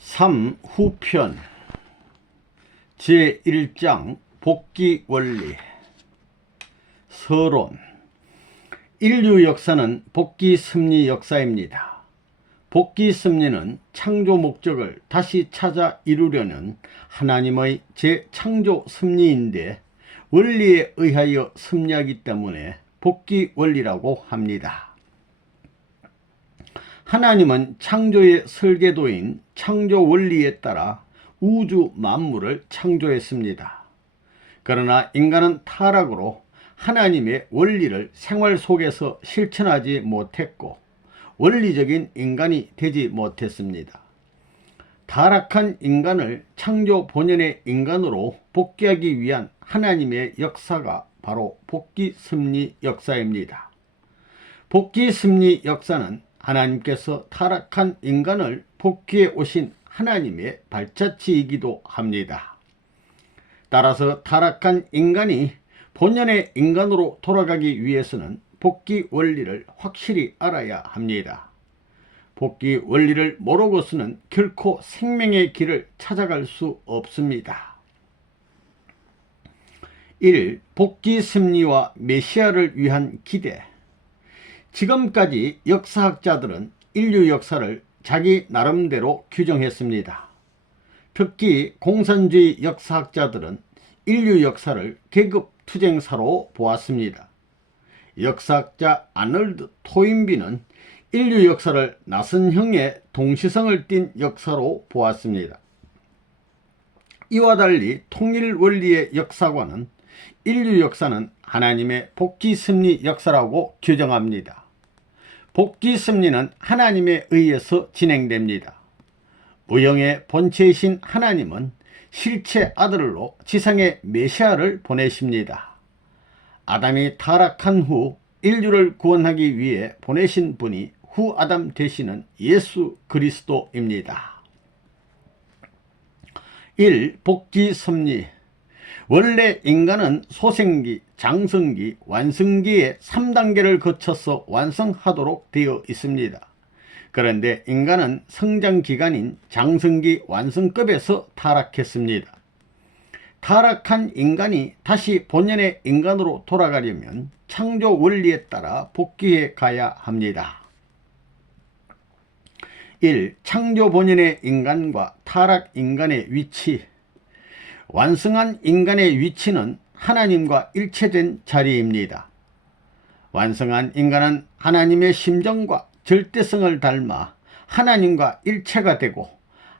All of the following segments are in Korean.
3후편 제1장 복귀원리. 서론. 인류 역사는 복귀섭리 역사입니다. 복귀섭리는 창조 목적을 다시 찾아 이루려는 하나님의 재창조 섭리인데, 원리에 의하여 섭리하기 때문에 복귀원리라고 합니다. 하나님은 창조의 설계도인 창조 원리에 따라 우주 만물을 창조했습니다. 그러나 인간은 타락으로 하나님의 원리를 생활 속에서 실천하지 못했고 원리적인 인간이 되지 못했습니다. 타락한 인간을 창조 본연의 인간으로 복귀하기 위한 하나님의 역사가 바로 복귀섭리 역사입니다. 복귀섭리 역사는 하나님께서 타락한 인간을 복귀해 오신 하나님의 발자취이기도 합니다. 따라서 타락한 인간이 본연의 인간으로 돌아가기 위해서는 복귀 원리를 확실히 알아야 합니다. 복귀 원리를 모르고서는 결코 생명의 길을 찾아갈 수 없습니다. 1. 복귀섭리와 메시아를 위한 기대. 지금까지 역사학자들은 인류 역사를 자기 나름대로 규정했습니다. 특히 공산주의 역사학자들은 인류 역사를 계급 투쟁사로 보았습니다. 역사학자 아놀드 토인비는 인류 역사를 나선형의 동시성을 띤 역사로 보았습니다. 이와 달리 통일 원리의 역사관은 인류 역사는 하나님의 복귀섭리 역사라고 규정합니다. 복귀섭리는 하나님에 의해서 진행됩니다. 무형의 본체이신 하나님은 실체 아들로 지상에 메시아를 보내십니다. 아담이 타락한 후 인류를 구원하기 위해 보내신 분이 후 아담 되시는 예수 그리스도입니다. 1. 복귀섭리. 원래 인간은 소생기, 장성기, 완성기의 3단계를 거쳐서 완성하도록 되어 있습니다. 그런데 인간은 성장기간인 장성기 완성급에서 타락했습니다. 타락한 인간이 다시 본연의 인간으로 돌아가려면 창조 원리에 따라 복귀해 가야 합니다. 1. 창조 본연의 인간과 타락 인간의 위치. 완성한 인간의 위치는 하나님과 일체된 자리입니다. 완성한 인간은 하나님의 심정과 절대성을 닮아 하나님과 일체가 되고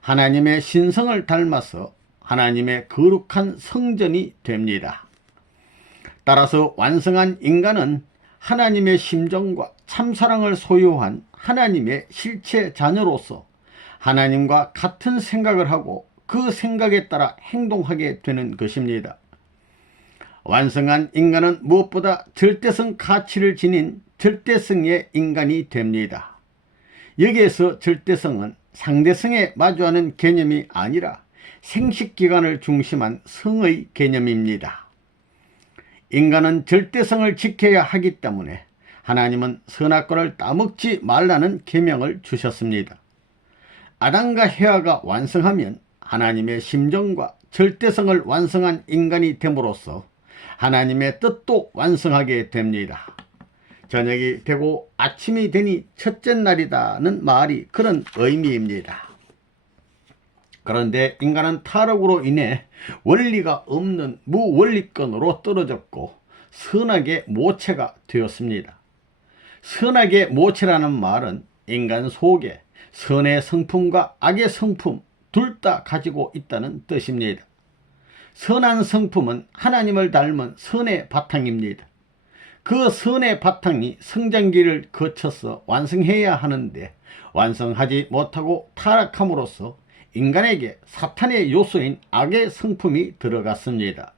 하나님의 신성을 닮아서 하나님의 거룩한 성전이 됩니다. 따라서 완성한 인간은 하나님의 심정과 참사랑을 소유한 하나님의 실체 자녀로서 하나님과 같은 생각을 하고 그 생각에 따라 행동하게 되는 것입니다. 완성한 인간은 무엇보다 절대성 가치를 지닌 절대성의 인간이 됩니다. 여기에서 절대성은 상대성에 마주하는 개념이 아니라 생식기관을 중심한 성의 개념입니다. 인간은 절대성을 지켜야 하기 때문에 하나님은 선악과를 따먹지 말라는 계명을 주셨습니다. 아담과 헤아가 완성하면 하나님의 심정과 절대성을 완성한 인간이 됨으로써 하나님의 뜻도 완성하게 됩니다. 저녁이 되고 아침이 되니 첫째 날이다는 말이 그런 의미입니다. 그런데 인간은 타락으로 인해 원리가 없는 무원리권으로 떨어졌고 선악의 모체가 되었습니다. 선악의 모체라는 말은 인간 속에 선의 성품과 악의 성품 둘 다 가지고 있다는 뜻입니다. 선한 성품은 하나님을 닮은 선의 바탕입니다. 그 선의 바탕이 성장기를 거쳐서 완성해야 하는데 완성하지 못하고 타락함으로써 인간에게 사탄의 요소인 악의 성품이 들어갔습니다.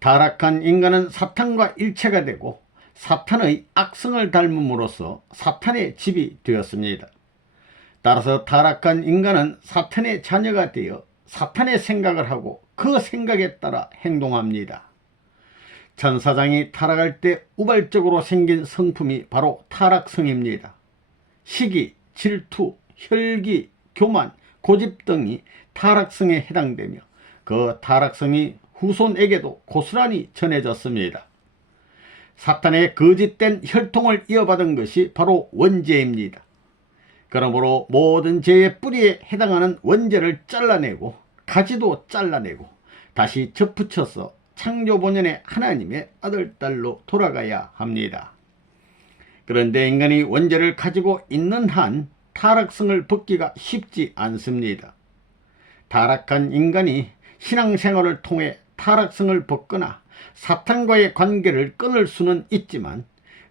타락한 인간은 사탄과 일체가 되고 사탄의 악성을 닮음으로써 사탄의 집이 되었습니다. 따라서 타락한 인간은 사탄의 자녀가 되어 사탄의 생각을 하고 그 생각에 따라 행동합니다. 천사장이 타락할 때 우발적으로 생긴 성품이 바로 타락성입니다. 시기, 질투, 혈기, 교만, 고집 등이 타락성에 해당되며 그 타락성이 후손에게도 고스란히 전해졌습니다. 사탄의 거짓된 혈통을 이어받은 것이 바로 원죄입니다. 그러므로 모든 죄의 뿌리에 해당하는 원죄를 잘라내고 가지도 잘라내고 다시 접붙여서 창조 본연의 하나님의 아들, 딸로 돌아가야 합니다. 그런데 인간이 원죄를 가지고 있는 한 타락성을 벗기가 쉽지 않습니다. 타락한 인간이 신앙생활을 통해 타락성을 벗거나 사탄과의 관계를 끊을 수는 있지만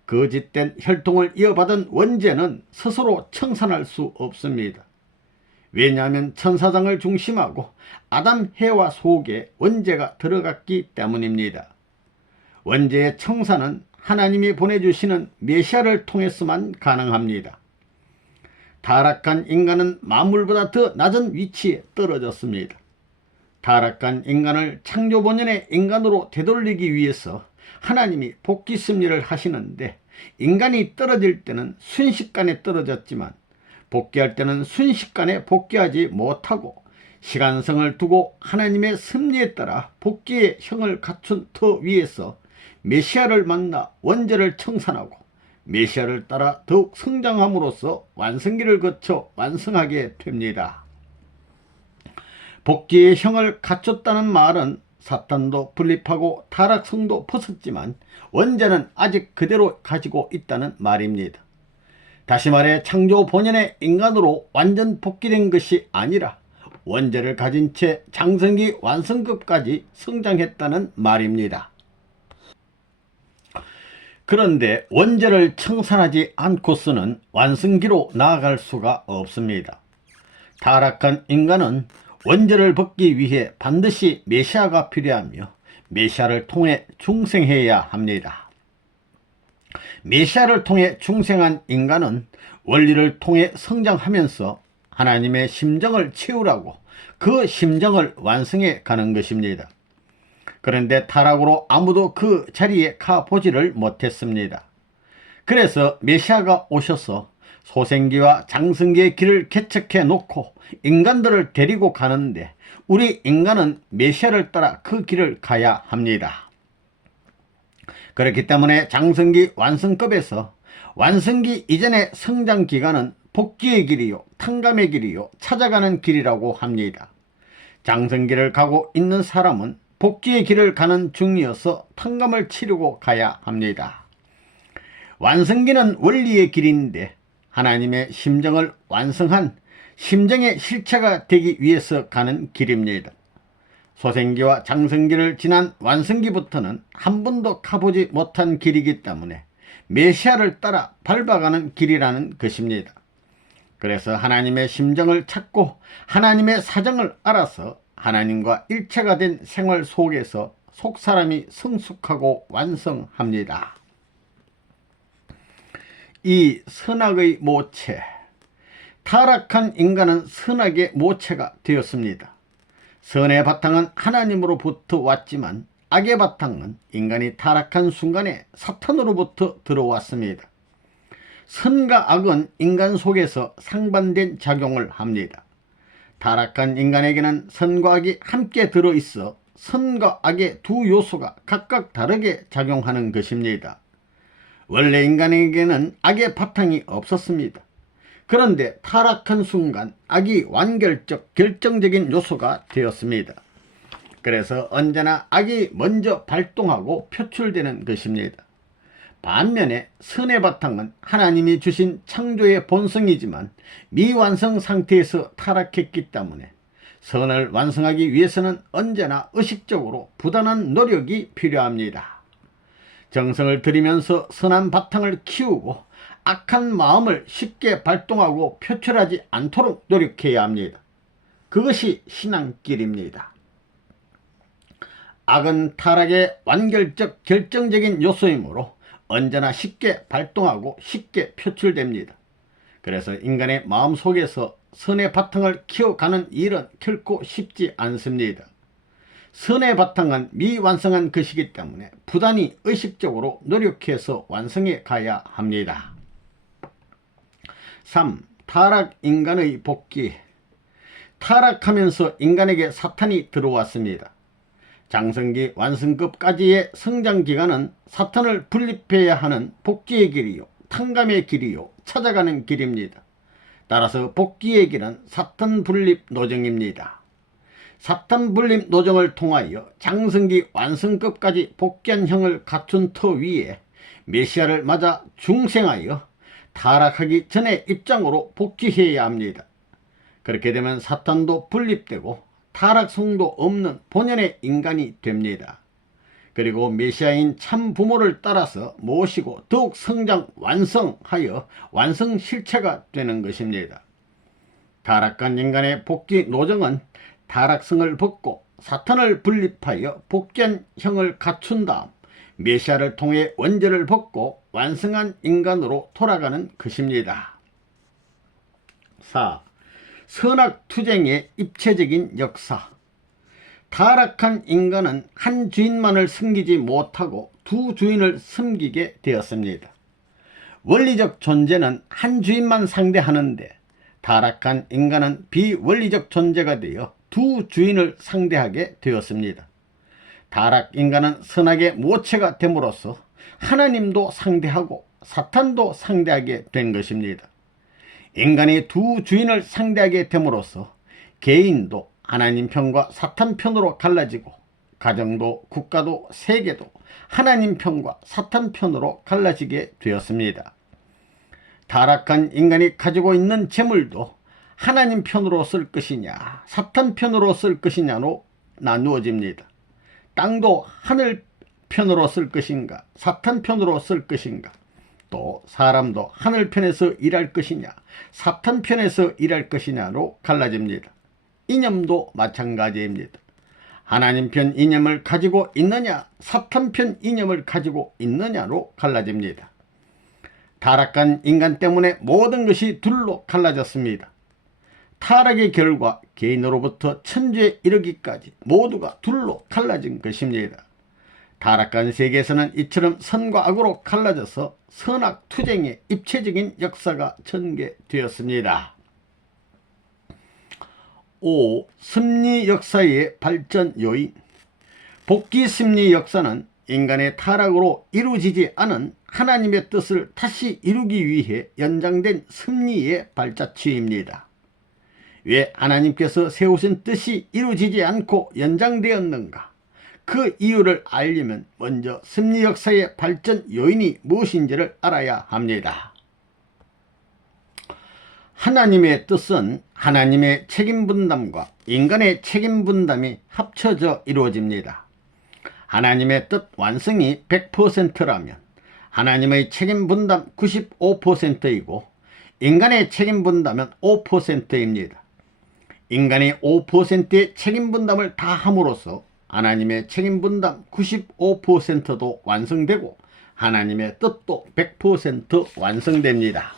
거짓된 혈통을 이어받은 원죄는 스스로 청산할 수 없습니다. 왜냐하면 천사장을 중심하고 아담 해와 속에 원죄가 들어갔기 때문입니다. 원죄의 청산은 하나님이 보내주시는 메시아를 통해서만 가능합니다. 타락한 인간은 만물보다 더 낮은 위치에 떨어졌습니다. 타락한 인간을 창조 본연의 인간으로 되돌리기 위해서 하나님이 복귀 섭리를 하시는데 인간이 떨어질 때는 순식간에 떨어졌지만 복귀할 때는 순식간에 복귀하지 못하고 시간성을 두고 하나님의 섭리에 따라 복귀의 형을 갖춘 터 위에서 메시아를 만나 원죄를 청산하고 메시아를 따라 더욱 성장함으로써 완성기를 거쳐 완성하게 됩니다. 복귀의 형을 갖췄다는 말은 사탄도 분립하고 타락성도 벗었지만 원죄는 아직 그대로 가지고 있다는 말입니다. 다시 말해 창조 본연의 인간으로 완전 복귀된 것이 아니라 원죄를 가진 채 장성기 완성급까지 성장했다는 말입니다. 그런데 원죄를 청산하지 않고서는 완성기로 나아갈 수가 없습니다. 타락한 인간은 원죄를 벗기 위해 반드시 메시아가 필요하며 메시아를 통해 중생해야 합니다. 메시아를 통해 중생한 인간은 원리를 통해 성장하면서 하나님의 심정을 채우라고 그 심정을 완성해 가는 것입니다. 그런데 타락으로 아무도 그 자리에 가보지를 못했습니다. 그래서 메시아가 오셔서 소생기와 장성기의 길을 개척해 놓고 인간들을 데리고 가는데 우리 인간은 메시아를 따라 그 길을 가야 합니다. 그렇기 때문에 장성기 완성급에서 완성기 이전의 성장 기간은 복귀의 길이요 탕감의 길이요 찾아가는 길이라고 합니다. 장성기를 가고 있는 사람은 복귀의 길을 가는 중이어서 탕감을 치르고 가야 합니다. 완성기는 원리의 길인데 하나님의 심정을 완성한 심정의 실체가 되기 위해서 가는 길입니다. 소생기와 장성기를 지난 완성기부터는 한 번도 가보지 못한 길이기 때문에 메시아를 따라 밟아가는 길이라는 것입니다. 그래서 하나님의 심정을 찾고 하나님의 사정을 알아서 하나님과 일체가 된 생활 속에서 속사람이 성숙하고 완성합니다. 이 선악의 모체, 타락한 인간은 선악의 모체가 되었습니다. 선의 바탕은 하나님으로부터 왔지만 악의 바탕은 인간이 타락한 순간에 사탄으로부터 들어왔습니다. 선과 악은 인간 속에서 상반된 작용을 합니다. 타락한 인간에게는 선과 악이 함께 들어있어 선과 악의 두 요소가 각각 다르게 작용하는 것입니다. 원래 인간에게는 악의 바탕이 없었습니다. 그런데 타락한 순간 악이 완결적 결정적인 요소가 되었습니다. 그래서 언제나 악이 먼저 발동하고 표출되는 것입니다. 반면에 선의 바탕은 하나님이 주신 창조의 본성이지만 미완성 상태에서 타락했기 때문에 선을 완성하기 위해서는 언제나 의식적으로 부단한 노력이 필요합니다. 정성을 들이면서 선한 바탕을 키우고 악한 마음을 쉽게 발동하고 표출하지 않도록 노력해야 합니다. 그것이 신앙길입니다. 악은 타락의 완결적 결정적인 요소이므로 언제나 쉽게 발동하고 쉽게 표출됩니다. 그래서 인간의 마음속에서 선의 바탕을 키워가는 일은 결코 쉽지 않습니다. 선의 바탕은 미완성한 것이기 때문에 부단히 의식적으로 노력해서 완성해 가야 합니다. 3. 타락 인간의 복귀. 타락하면서 인간에게 사탄이 들어왔습니다. 장성기 완성급까지의 성장기간은 사탄을 분립해야 하는 복귀의 길이요, 탕감의 길이요, 찾아가는 길입니다. 따라서 복귀의 길은 사탄 분립 노정입니다. 사탄 분립 노정을 통하여 장성기 완성급까지 복귀한 형을 갖춘 터 위에 메시아를 맞아 중생하여 타락하기 전의 입장으로 복귀해야 합니다. 그렇게 되면 사탄도 분립되고 타락성도 없는 본연의 인간이 됩니다. 그리고 메시아인 참 부모를 따라서 모시고 더욱 성장 완성하여 완성 실체가 되는 것입니다. 타락한 인간의 복귀 노정은 타락성을 벗고 사탄을 분립하여 복귀한 형을 갖춘 다음 메시아를 통해 원죄를 벗고 완성한 인간으로 돌아가는 것입니다. 4. 선악투쟁의 입체적인 역사. 타락한 인간은 한 주인만을 섬기지 못하고 두 주인을 섬기게 되었습니다. 원리적 존재는 한 주인만 상대하는데 타락한 인간은 비원리적 존재가 되어 두 주인을 상대하게 되었습니다. 타락 인간은 선악의 모체가 됨으로써 하나님도 상대하고 사탄도 상대하게 된 것입니다. 인간이 두 주인을 상대하게 됨으로써 개인도 하나님 편과 사탄 편으로 갈라지고 가정도 국가도 세계도 하나님 편과 사탄 편으로 갈라지게 되었습니다. 타락한 인간이 가지고 있는 재물도 하나님 편으로 쓸 것이냐 사탄 편으로 쓸 것이냐로 나누어집니다. 땅도 하늘 편으로 쓸 것인가 사탄 편으로 쓸 것인가, 또 사람도 하늘 편에서 일할 것이냐 사탄 편에서 일할 것이냐로 갈라집니다. 이념도 마찬가지입니다. 하나님 편 이념을 가지고 있느냐 사탄 편 이념을 가지고 있느냐로 갈라집니다. 타락한 인간 때문에 모든 것이 둘로 갈라졌습니다. 타락의 결과 개인으로부터 천주에 이르기까지 모두가 둘로 갈라진 것입니다. 타락한 세계에서는 이처럼 선과 악으로 갈라져서 선악투쟁의 입체적인 역사가 전개되었습니다. 5. 심리 역사의 발전 요인. 복귀 심리 역사는 인간의 타락으로 이루어지지 않은 하나님의 뜻을 다시 이루기 위해 연장된 섭리의 발자취입니다. 왜 하나님께서 세우신 뜻이 이루어지지 않고 연장되었는가? 그 이유를 알려면 먼저 섭리 역사의 발전 요인이 무엇인지를 알아야 합니다. 하나님의 뜻은 하나님의 책임 분담과 인간의 책임 분담이 합쳐져 이루어집니다. 하나님의 뜻 완성이 100%라면 하나님의 책임 분담 95%이고 인간의 책임 분담은 5%입니다. 인간이 5%의 책임 분담을 다 함으로써 하나님의 책임 분담 95%도 완성되고 하나님의 뜻도 100% 완성됩니다.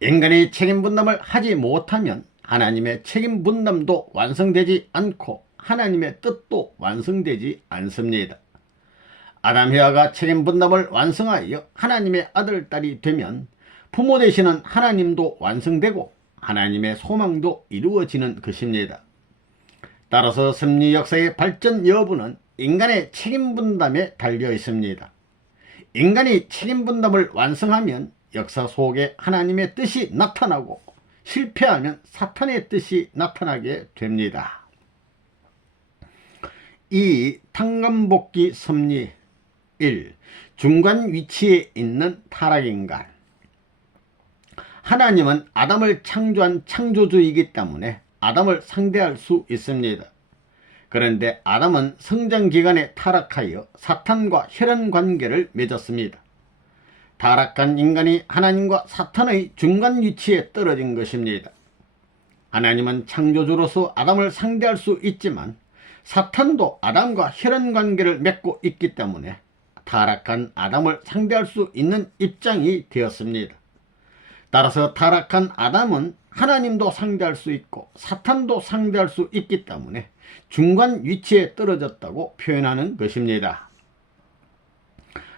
인간이 책임 분담을 하지 못하면 하나님의 책임 분담도 완성되지 않고 하나님의 뜻도 완성되지 않습니다. 아담 해와가 책임 분담을 완성하여 하나님의 아들, 딸이 되면 부모 되시는 하나님도 완성되고 하나님의 소망도 이루어지는 것입니다. 따라서 섭리 역사의 발전 여부는 인간의 책임 분담에 달려 있습니다. 인간이 책임 분담을 완성하면 역사 속에 하나님의 뜻이 나타나고 실패하면 사탄의 뜻이 나타나게 됩니다. 이 탕감복귀 섭리 1. 중간 위치에 있는 타락인간. 하나님은 아담을 창조한 창조주이기 때문에 아담을 상대할 수 있습니다. 그런데 아담은 성장기간에 타락하여 사탄과 혈연관계를 맺었습니다. 타락한 인간이 하나님과 사탄의 중간 위치에 떨어진 것입니다. 하나님은 창조주로서 아담을 상대할 수 있지만 사탄도 아담과 혈연관계를 맺고 있기 때문에 타락한 아담을 상대할 수 있는 입장이 되었습니다. 따라서 타락한 아담은 하나님도 상대할 수 있고 사탄도 상대할 수 있기 때문에 중간 위치에 떨어졌다고 표현하는 것입니다.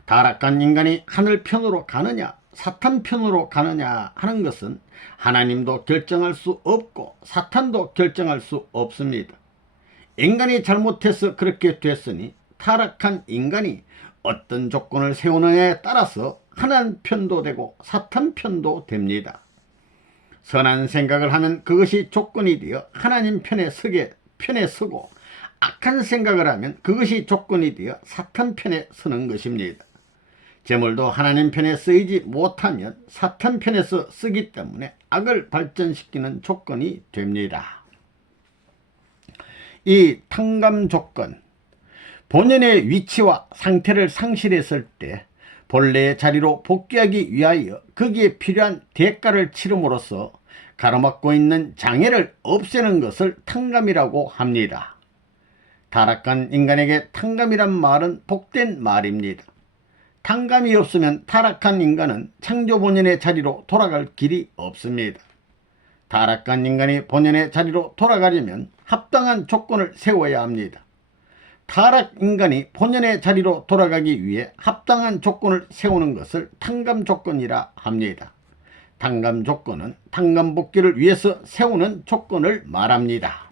타락한 인간이 하늘편으로 가느냐 사탄 편으로 가느냐 하는 것은 하나님도 결정할 수 없고 사탄도 결정할 수 없습니다. 인간이 잘못해서 그렇게 됐으니 타락한 인간이 어떤 조건을 세우느냐에 따라서 하나님 편도 되고 사탄 편도 됩니다. 선한 생각을 하면 그것이 조건이 되어 하나님 편에 서고 악한 생각을 하면 그것이 조건이 되어 사탄 편에 서는 것입니다. 재물도 하나님 편에 쓰이지 못하면 사탄 편에서 쓰기 때문에 악을 발전시키는 조건이 됩니다. 이 탕감 조건, 본연의 위치와 상태를 상실했을 때 본래의 자리로 복귀하기 위하여 거기에 필요한 대가를 치름으로써 가로막고 있는 장애를 없애는 것을 탕감이라고 합니다. 타락한 인간에게 탕감이란 말은 복된 말입니다. 탕감이 없으면 타락한 인간은 창조 본연의 자리로 돌아갈 길이 없습니다. 타락한 인간이 본연의 자리로 돌아가려면 합당한 조건을 세워야 합니다. 타락 인간이 본연의 자리로 돌아가기 위해 합당한 조건을 세우는 것을 탕감 조건이라 합니다. 탕감 조건은 탕감 복귀를 위해서 세우는 조건을 말합니다.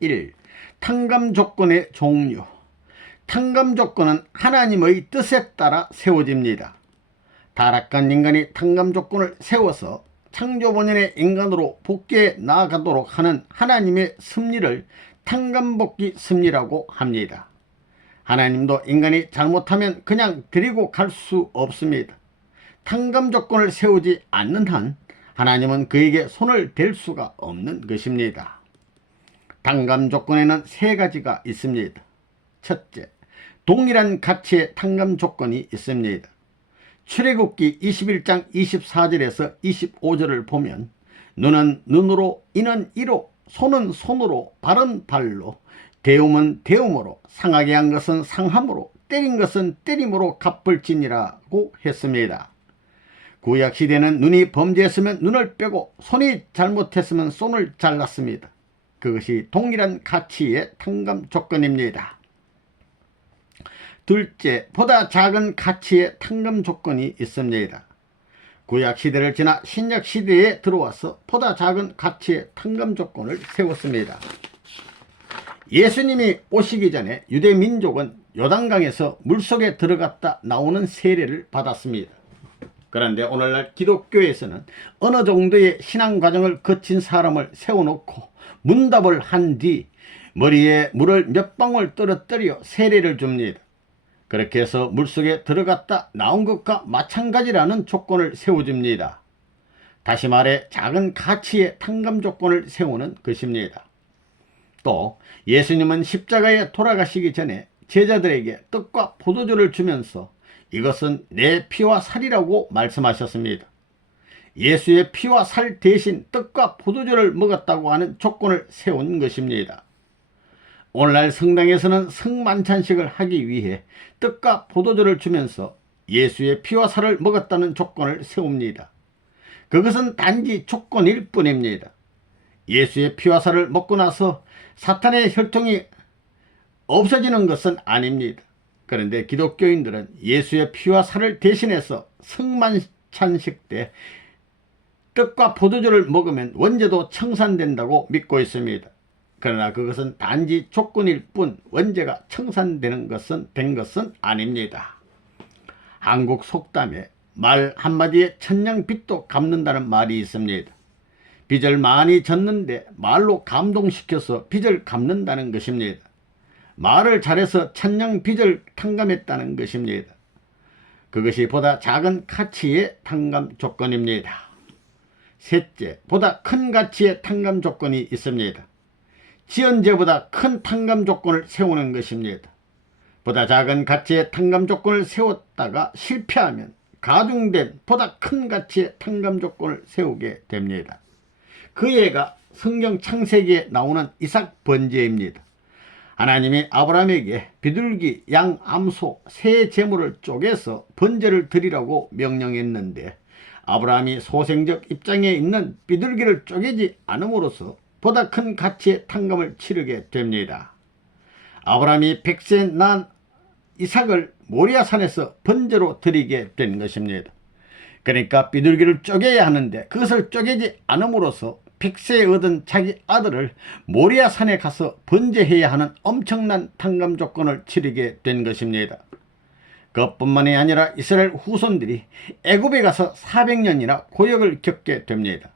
1. 탕감 조건의 종류. 탕감 조건은 하나님의 뜻에 따라 세워집니다. 타락한 인간이 탕감 조건을 세워서 창조 본연의 인간으로 복귀해 나아가도록 하는 하나님의 섭리를 탕감복귀 섭리라고 합니다. 하나님도 인간이 잘못하면 그냥 데리고 갈 수 없습니다. 탕감 조건을 세우지 않는 한 하나님은 그에게 손을 댈 수가 없는 것입니다. 탕감 조건에는 세 가지가 있습니다. 첫째, 동일한 가치의 탕감 조건이 있습니다. 출애굽기 21장 24절에서 25절을 보면 눈은 눈으로, 이는 이로, 손은 손으로, 발은 발로, 대움은 대움으로, 상하게 한 것은 상함으로, 때린 것은 때림으로 갚을지니라고 했습니다. 구약시대는 눈이 범죄했으면 눈을 빼고 손이 잘못했으면 손을 잘랐습니다. 그것이 동일한 가치의 탕감 조건입니다. 둘째, 보다 작은 가치의 탕감 조건이 있습니다. 구약시대를 지나 신약시대에 들어와서 보다 작은 가치의 탕감 조건을 세웠습니다. 예수님이 오시기 전에 유대민족은 요단강에서 물속에 들어갔다 나오는 세례를 받았습니다. 그런데 오늘날 기독교에서는 어느 정도의 신앙과정을 거친 사람을 세워놓고 문답을 한 뒤 머리에 물을 몇 방울 떨어뜨려 세례를 줍니다. 그렇게 해서 물속에 들어갔다 나온 것과 마찬가지라는 조건을 세워줍니다. 다시 말해 작은 가치의 탕감 조건을 세우는 것입니다. 또 예수님은 십자가에 돌아가시기 전에 제자들에게 떡과 포도주를 주면서 이것은 내 피와 살이라고 말씀하셨습니다. 예수의 피와 살 대신 떡과 포도주를 먹었다고 하는 조건을 세운 것입니다. 오늘날 성당에서는 성만찬식을 하기 위해 떡과 포도주를 주면서 예수의 피와 살을 먹었다는 조건을 세웁니다. 그것은 단지 조건일 뿐입니다. 예수의 피와 살을 먹고 나서 사탄의 혈통이 없어지는 것은 아닙니다. 그런데 기독교인들은 예수의 피와 살을 대신해서 성만찬식 때 떡과 포도주를 먹으면 원죄도 청산된다고 믿고 있습니다. 그러나 그것은 단지 조건일 뿐 원죄가 청산되는 것은 된 것은 아닙니다. 한국 속담에 말 한마디에 천냥빚도 갚는다는 말이 있습니다. 빚을 많이 졌는데 말로 감동시켜서 빚을 갚는다는 것입니다. 말을 잘해서 천냥빚을 탕감했다는 것입니다. 그것이 보다 작은 가치의 탕감 조건입니다. 셋째, 보다 큰 가치의 탕감 조건이 있습니다. 지연제보다 큰 탕감 조건을 세우는 것입니다. 보다 작은 가치의 탕감 조건을 세웠다가 실패하면 가중된 보다 큰 가치의 탕감 조건을 세우게 됩니다. 그 예가 성경 창세기에 나오는 이삭 번제입니다. 하나님이 아브라함에게 비둘기, 양, 암소, 새 제물을 쪼개서 번제를 드리라고 명령했는데 아브라함이 소생적 입장에 있는 비둘기를 쪼개지 않음으로써 보다 큰 가치의 탕감을 치르게 됩니다. 아브라함이 100세 난 이삭을 모리아산에서 번제로 드리게 된 것입니다. 그러니까 비둘기를 쪼개야 하는데 그것을 쪼개지 않음으로써 픽세에 얻은 자기 아들을 모리아 산에 가서 번제해야 하는 엄청난 탕감 조건을 치르게 된 것입니다. 그것뿐만이 아니라 이스라엘 후손들이 애굽에 가서 400년이나 고역을 겪게 됩니다.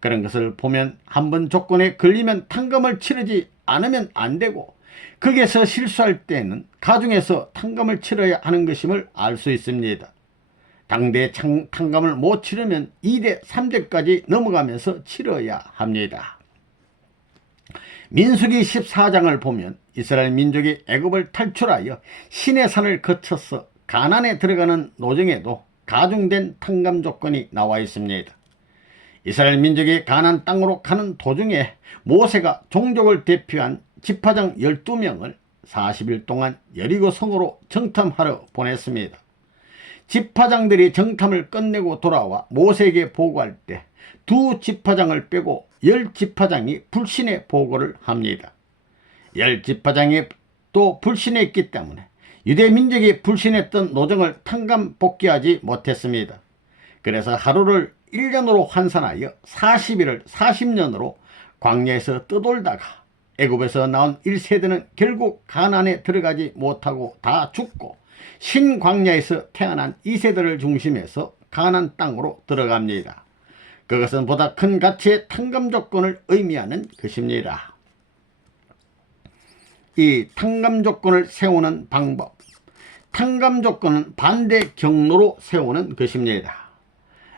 그런 것을 보면 한번 조건에 걸리면 탕감을 치르지 않으면 안 되고, 거기에서 실수할 때는 가중에서 탕감을 치러야 하는 것임을 알 수 있습니다. 당대 탕감을 못 치르면 2대 3대까지 넘어가면서 치러야 합니다. 민수기 14장을 보면 이스라엘 민족이 애굽을 탈출하여 시내산을 거쳐서 가나안에 들어가는 노정에도 가중된 탕감 조건이 나와 있습니다. 이스라엘 민족이 가나안 땅으로 가는 도중에 모세가 종족을 대표한 지파장 12명을 40일 동안 여리고 성으로 정탐하러 보냈습니다. 지파장들이 정탐을 끝내고 돌아와 모세에게 보고할 때 두 지파장을 빼고 10지파장이 불신의 보고를 합니다. 10지파장이 또 불신했기 때문에 유대 민족이 불신했던 노정을 탕감 복귀하지 못했습니다. 그래서 하루를 1년으로 환산하여 40일을 40년으로 광야에서 떠돌다가 애굽에서 나온 1세대는 결국 가나안에 들어가지 못하고 다 죽고 신광야에서 태어난 2세대를 중심해서 가나안 땅으로 들어갑니다. 그것은 보다 큰 가치의 탕감 조건을 의미하는 것입니다. 이 탕감 조건을 세우는 방법, 탕감 조건은 반대 경로로 세우는 것입니다.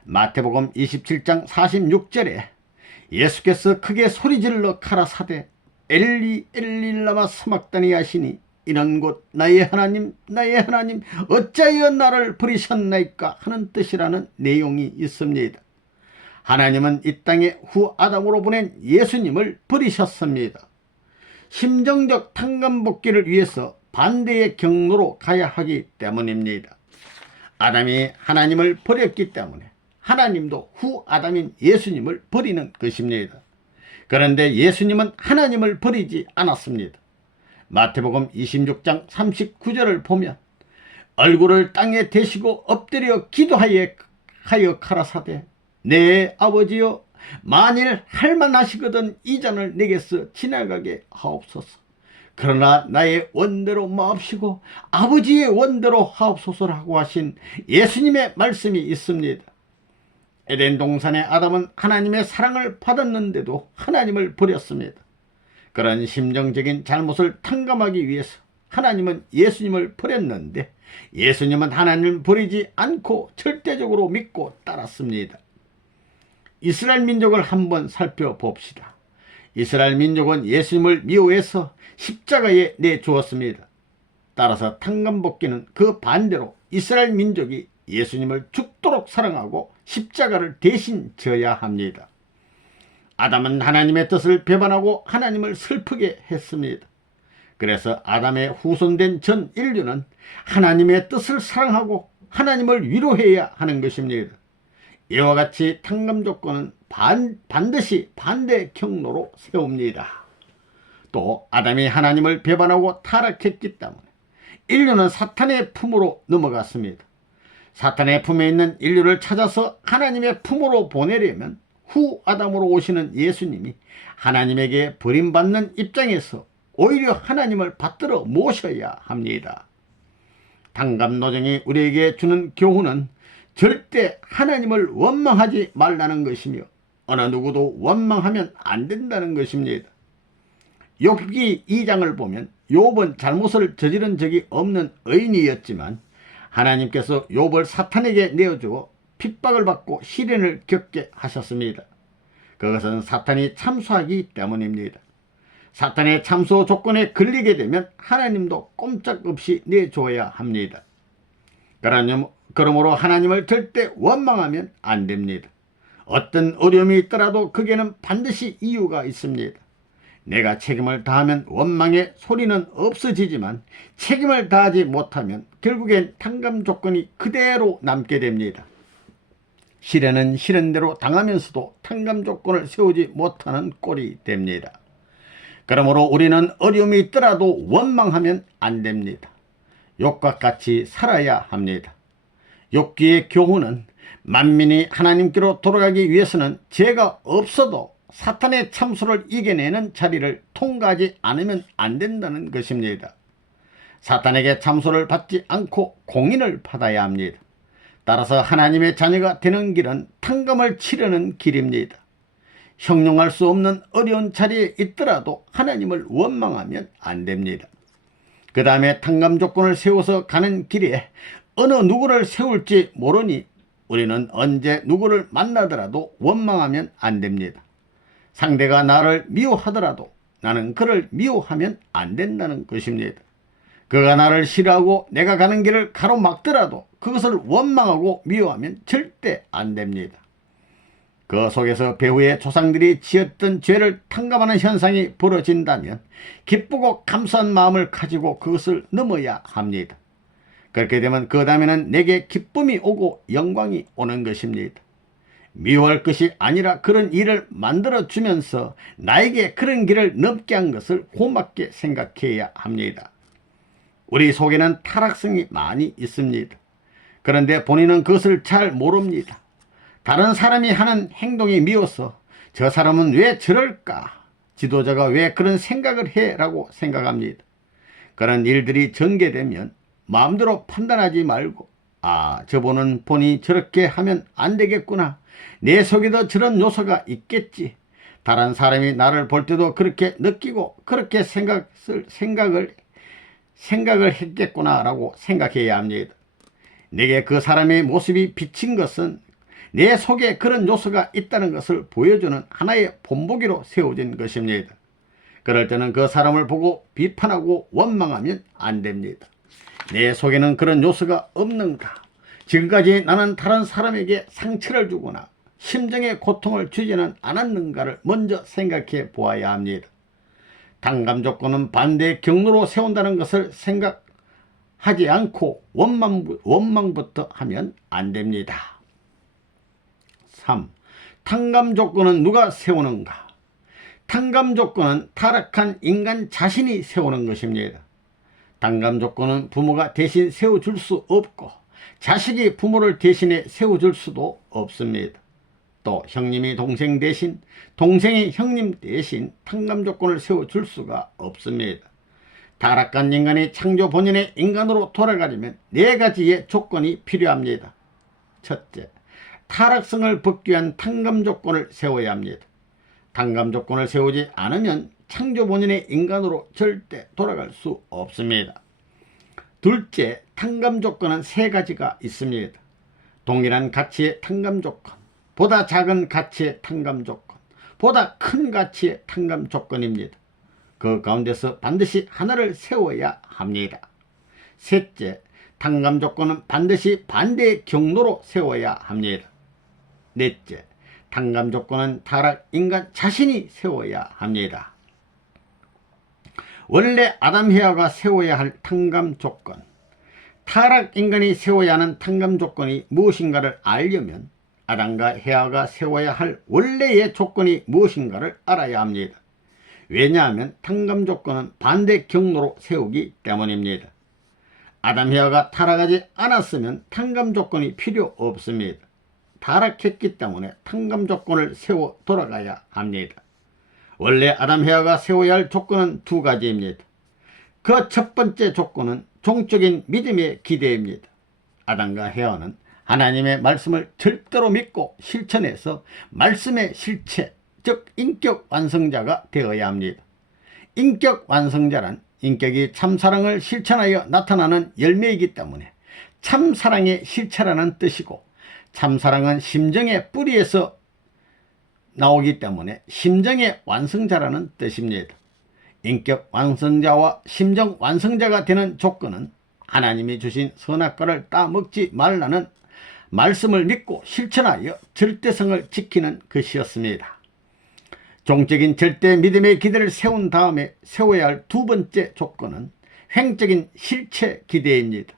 마태복음 27장 46절에 예수께서 크게 소리질러 가라사대 엘리 엘리 라마 사막다니 하시니 이는 곧 나의 하나님 나의 하나님 어찌하여 나를 버리셨나이까 하는 뜻이라는 내용이 있습니다. 하나님은 이 땅에 후 아담으로 보낸 예수님을 버리셨습니다. 심정적 탕감 복귀를 위해서 반대의 경로로 가야 하기 때문입니다. 아담이 하나님을 버렸기 때문에 하나님도 후 아담인 예수님을 버리는 것입니다. 그런데 예수님은 하나님을 버리지 않았습니다. 마태복음 26장 39절을 보면 얼굴을 땅에 대시고 엎드려 기도하여 가라사대 내 아버지여 만일 할만하시거든 이 잔을 내게서 지나가게 하옵소서. 그러나 나의 원대로 마옵시고 아버지의 원대로 하옵소서라고 하신 예수님의 말씀이 있습니다. 에덴 동산의 아담은 하나님의 사랑을 받았는데도 하나님을 버렸습니다. 그런 심정적인 잘못을 탕감하기 위해서 하나님은 예수님을 버렸는데 예수님은 하나님을 버리지 않고 절대적으로 믿고 따랐습니다. 이스라엘 민족을 한번 살펴봅시다. 이스라엘 민족은 예수님을 미워해서 십자가에 내주었습니다. 따라서 탕감복귀는 그 반대로 이스라엘 민족이 예수님을 죽도록 사랑하고 십자가를 대신 져야 합니다. 아담은 하나님의 뜻을 배반하고 하나님을 슬프게 했습니다. 그래서 아담의 후손된 전 인류는 하나님의 뜻을 사랑하고 하나님을 위로해야 하는 것입니다. 이와 같이 탕감 조건은 반드시 반대 경로로 세웁니다. 또 아담이 하나님을 배반하고 타락했기 때문에 인류는 사탄의 품으로 넘어갔습니다. 사탄의 품에 있는 인류를 찾아서 하나님의 품으로 보내려면 후 아담으로 오시는 예수님이 하나님에게 버림받는 입장에서 오히려 하나님을 받들어 모셔야 합니다. 탕감 노정이 우리에게 주는 교훈은 절대 하나님을 원망하지 말라는 것이며 어느 누구도 원망하면 안 된다는 것입니다. 욥기 2장을 보면 욥은 잘못을 저지른 적이 없는 의인이었지만 하나님께서 욥을 사탄에게 내어주어 핍박을 받고 시련을 겪게 하셨습니다. 그것은 사탄이 참소하기 때문입니다. 사탄의 참소 조건에 걸리게 되면 하나님도 꼼짝없이 내줘야 합니다. 그러므로 하나님을 절대 원망하면 안 됩니다. 어떤 어려움이 있더라도 그게는 반드시 이유가 있습니다. 내가 책임을 다하면 원망의 소리는 없어지지만 책임을 다하지 못하면 결국엔 탕감 조건이 그대로 남게 됩니다. 시련은 시련대로 당하면서도 탕감 조건을 세우지 못하는 꼴이 됩니다. 그러므로 우리는 어려움이 있더라도 원망하면 안 됩니다. 욥과 같이 살아야 합니다. 욥기의 교훈은 만민이 하나님께로 돌아가기 위해서는 죄가 없어도 사탄의 참수를 이겨내는 자리를 통과하지 않으면 안 된다는 것입니다. 사탄에게 참수를 받지 않고 공인을 받아야 합니다. 따라서 하나님의 자녀가 되는 길은 탕감을 치르는 길입니다. 형용할 수 없는 어려운 자리에 있더라도 하나님을 원망하면 안 됩니다. 그 다음에 탕감 조건을 세워서 가는 길에 어느 누구를 세울지 모르니 우리는 언제 누구를 만나더라도 원망하면 안 됩니다. 상대가 나를 미워하더라도 나는 그를 미워하면 안 된다는 것입니다. 그가 나를 싫어하고 내가 가는 길을 가로막더라도 그것을 원망하고 미워하면 절대 안 됩니다. 그 속에서 배후의 조상들이 지었던 죄를 탕감하는 현상이 벌어진다면 기쁘고 감사한 마음을 가지고 그것을 넘어야 합니다. 그렇게 되면 그 다음에는 내게 기쁨이 오고 영광이 오는 것입니다. 미워할 것이 아니라 그런 일을 만들어주면서 나에게 그런 길을 넘게 한 것을 고맙게 생각해야 합니다. 우리 속에는 타락성이 많이 있습니다. 그런데 본인은 그것을 잘 모릅니다. 다른 사람이 하는 행동이 미워서 저 사람은 왜 저럴까? 지도자가 왜 그런 생각을 해? 라고 생각합니다. 그런 일들이 전개되면 마음대로 판단하지 말고 저분은 본인이 저렇게 하면 안 되겠구나. 내 속에도 저런 요소가 있겠지. 다른 사람이 나를 볼 때도 그렇게 느끼고 그렇게 생각을 했겠구나 라고 생각해야 합니다. 내게 그 사람의 모습이 비친 것은 내 속에 그런 요소가 있다는 것을 보여주는 하나의 본보기로 세워진 것입니다. 그럴 때는 그 사람을 보고 비판하고 원망하면 안 됩니다. 내 속에는 그런 요소가 없는가? 지금까지 나는 다른 사람에게 상처를 주거나 심정에 고통을 주지는 않았는가를 먼저 생각해 보아야 합니다. 탕감 조건은 반대의 경로로 세운다는 것을 생각하지 않고 원망부터 하면 안 됩니다. 3. 탕감 조건은 누가 세우는가? 탕감 조건은 타락한 인간 자신이 세우는 것입니다. 탕감 조건은 부모가 대신 세워줄 수 없고 자식이 부모를 대신해 세워줄 수도 없습니다. 또 형님이 동생 대신, 동생이 형님 대신 탕감 조건을 세워줄 수가 없습니다. 타락한 인간이 창조 본연의 인간으로 돌아가려면 4가지의 조건이 필요합니다. 첫째, 타락성을 벗기 위한 탕감 조건을 세워야 합니다. 탕감 조건을 세우지 않으면 창조 본연의 인간으로 절대 돌아갈 수 없습니다. 둘째, 탕감 조건은 3가지가 있습니다. 동일한 가치의 탕감 조건, 보다 작은 가치의 탕감 조건, 보다 큰 가치의 탕감 조건입니다. 그 가운데서 반드시 하나를 세워야 합니다. 셋째, 탕감 조건은 반드시 반대의 경로로 세워야 합니다. 넷째, 탕감 조건은 타락 인간 자신이 세워야 합니다. 원래 아담 헤아가 세워야 할 탕감 조건, 타락 인간이 세워야 하는 탕감 조건이 무엇인가를 알려면 아담과 헤아가 세워야 할 원래의 조건이 무엇인가를 알아야 합니다. 왜냐하면 탕감 조건은 반대 경로로 세우기 때문입니다. 아담 헤아가 타락하지 않았으면 탕감 조건이 필요 없습니다. 타락했기 때문에 탕감 조건을 세워 돌아가야 합니다. 원래 아담 헤아가 세워야 할 조건은 2가지입니다. 그 첫 번째 조건은 종적인 믿음의 기대입니다. 아담과 헤아는 하나님의 말씀을 절대로 믿고 실천해서 말씀의 실체, 즉 인격 완성자가 되어야 합니다. 인격 완성자란 인격이 참사랑을 실천하여 나타나는 열매이기 때문에 참사랑의 실체라는 뜻이고, 참사랑은 심정의 뿌리에서 나오기 때문에 심정의 완성자라는 뜻입니다. 인격 완성자와 심정 완성자가 되는 조건은 하나님이 주신 선악과를 따먹지 말라는 말씀을 믿고 실천하여 절대성을 지키는 것이었습니다. 종적인 절대 믿음의 기대를 세운 다음에 세워야 할 2번째 조건은 횡적인 실체 기대입니다.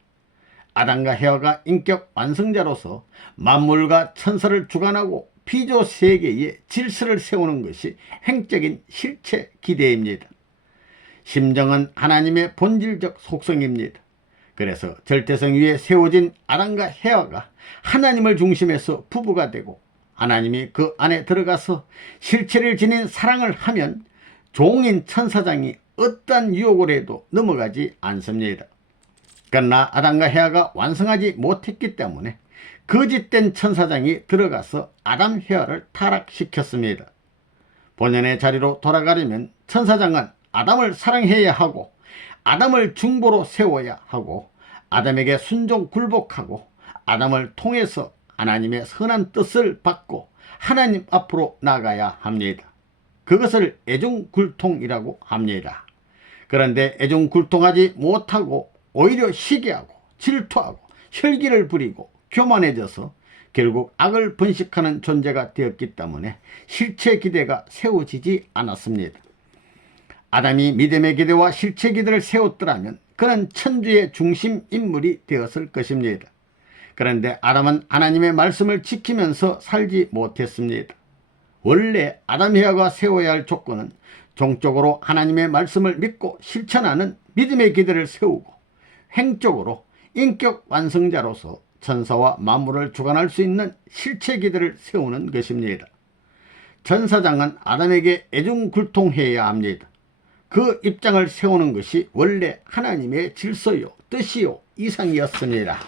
아담과 헤아가 인격 완성자로서 만물과 천사를 주관하고 피조 세계의 질서를 세우는 것이 횡적인 실체 기대입니다. 심정은 하나님의 본질적 속성입니다. 그래서 절대성 위에 세워진 아담과 헤아가 하나님을 중심해서 부부가 되고 하나님이 그 안에 들어가서 실체를 지닌 사랑을 하면 종인 천사장이 어떠한 유혹을 해도 넘어가지 않습니다. 그러나 아담과 헤아가 완성하지 못했기 때문에 거짓된 천사장이 들어가서 아담 헤아를 타락시켰습니다. 본연의 자리로 돌아가려면 천사장은 아담을 사랑해야 하고 아담을 중보로 세워야 하고 아담에게 순종 굴복하고 아담을 통해서 하나님의 선한 뜻을 받고 하나님 앞으로 나가야 합니다. 그것을 애중굴통이라고 합니다. 그런데 애중굴통하지 못하고 오히려 시기하고 질투하고 혈기를 부리고 교만해져서 결국 악을 번식하는 존재가 되었기 때문에 실체 기대가 세워지지 않았습니다. 아담이 믿음의 기대와 실체 기대를 세웠더라면 그는 천주의 중심 인물이 되었을 것입니다. 그런데 아담은 하나님의 말씀을 지키면서 살지 못했습니다. 원래 아담 헤아가 세워야 할 조건은 종적으로 하나님의 말씀을 믿고 실천하는 믿음의 기대를 세우고 행적으로 인격 완성자로서 천사와 만물을 주관할 수 있는 실체 기대를 세우는 것입니다. 천사장은 아담에게 애중굴통해야 합니다. 그 입장을 세우는 것이 원래 하나님의 질서요, 뜻이요, 이상이었습니다.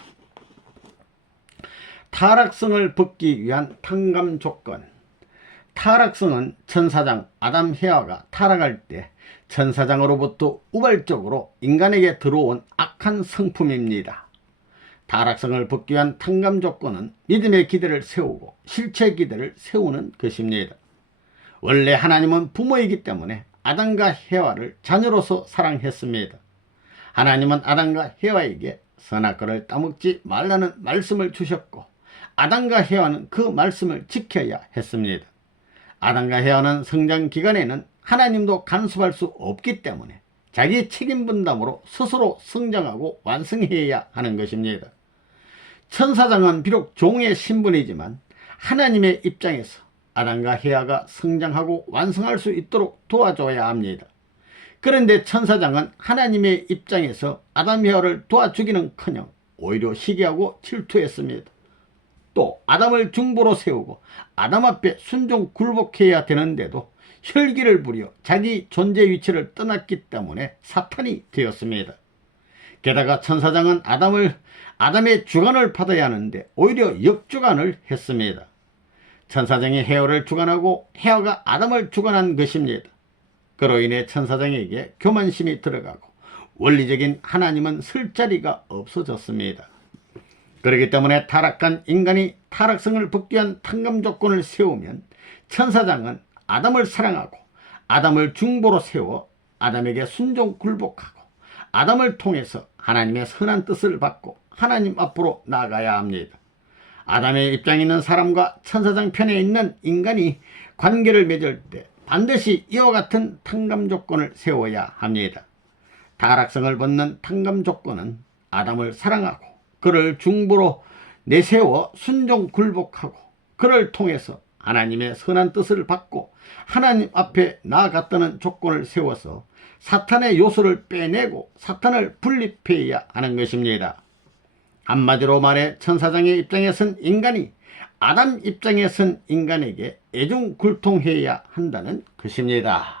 타락성을 벗기 위한 탕감 조건. 타락성은 천사장 아담 헤아가 타락할 때 천사장으로부터 우발적으로 인간에게 들어온 악한 성품입니다. 타락성을 벗기 위한 탕감 조건은 믿음의 기대를 세우고 실체 기대를 세우는 것입니다. 원래 하나님은 부모이기 때문에 아담과 헤아를 자녀로서 사랑했습니다. 하나님은 아담과 헤아에게 선악과를 따먹지 말라는 말씀을 주셨고 아담과 헤아는 그 말씀을 지켜야 했습니다. 아담과 헤아는 성장 기간에는 하나님도 간섭할 수 없기 때문에 자기 책임 분담으로 스스로 성장하고 완성해야 하는 것입니다. 천사장은 비록 종의 신분이지만 하나님의 입장에서 아담과 헤아가 성장하고 완성할 수 있도록 도와줘야 합니다. 그런데 천사장은 하나님의 입장에서 아담 헤아를 도와주기는커녕 오히려 시기하고 질투했습니다. 또 아담을 중보로 세우고 아담 앞에 순종 굴복해야 되는데도 혈기를 부려 자기 존재 위치를 떠났기 때문에 사탄이 되었습니다. 게다가 천사장은 아담의 주관을 받아야 하는데 오히려 역주관을 했습니다. 천사장이 헤아를 주관하고 헤아가 아담을 주관한 것입니다. 그로 인해 천사장에게 교만심이 들어가고 원리적인 하나님은 쓸 자리가 없어졌습니다. 그렇기 때문에 타락한 인간이 타락성을 벗기 위한 탕감 조건을 세우면 천사장은 아담을 사랑하고 아담을 중보로 세워 아담에게 순종 굴복하고 아담을 통해서 하나님의 선한 뜻을 받고 하나님 앞으로 나가야 합니다. 아담의 입장에 있는 사람과 천사장 편에 있는 인간이 관계를 맺을 때 반드시 이와 같은 탕감 조건을 세워야 합니다. 타락성을 벗는 탕감 조건은 아담을 사랑하고 그를 중보로 내세워 순종 굴복하고 그를 통해서 하나님의 선한 뜻을 받고 하나님 앞에 나아갔다는 조건을 세워서 사탄의 요소를 빼내고 사탄을 분립해야 하는 것입니다. 한마디로 말해 천사장의 입장에 선 인간이 아담 입장에 선 인간에게 애중굴통해야 한다는 것입니다.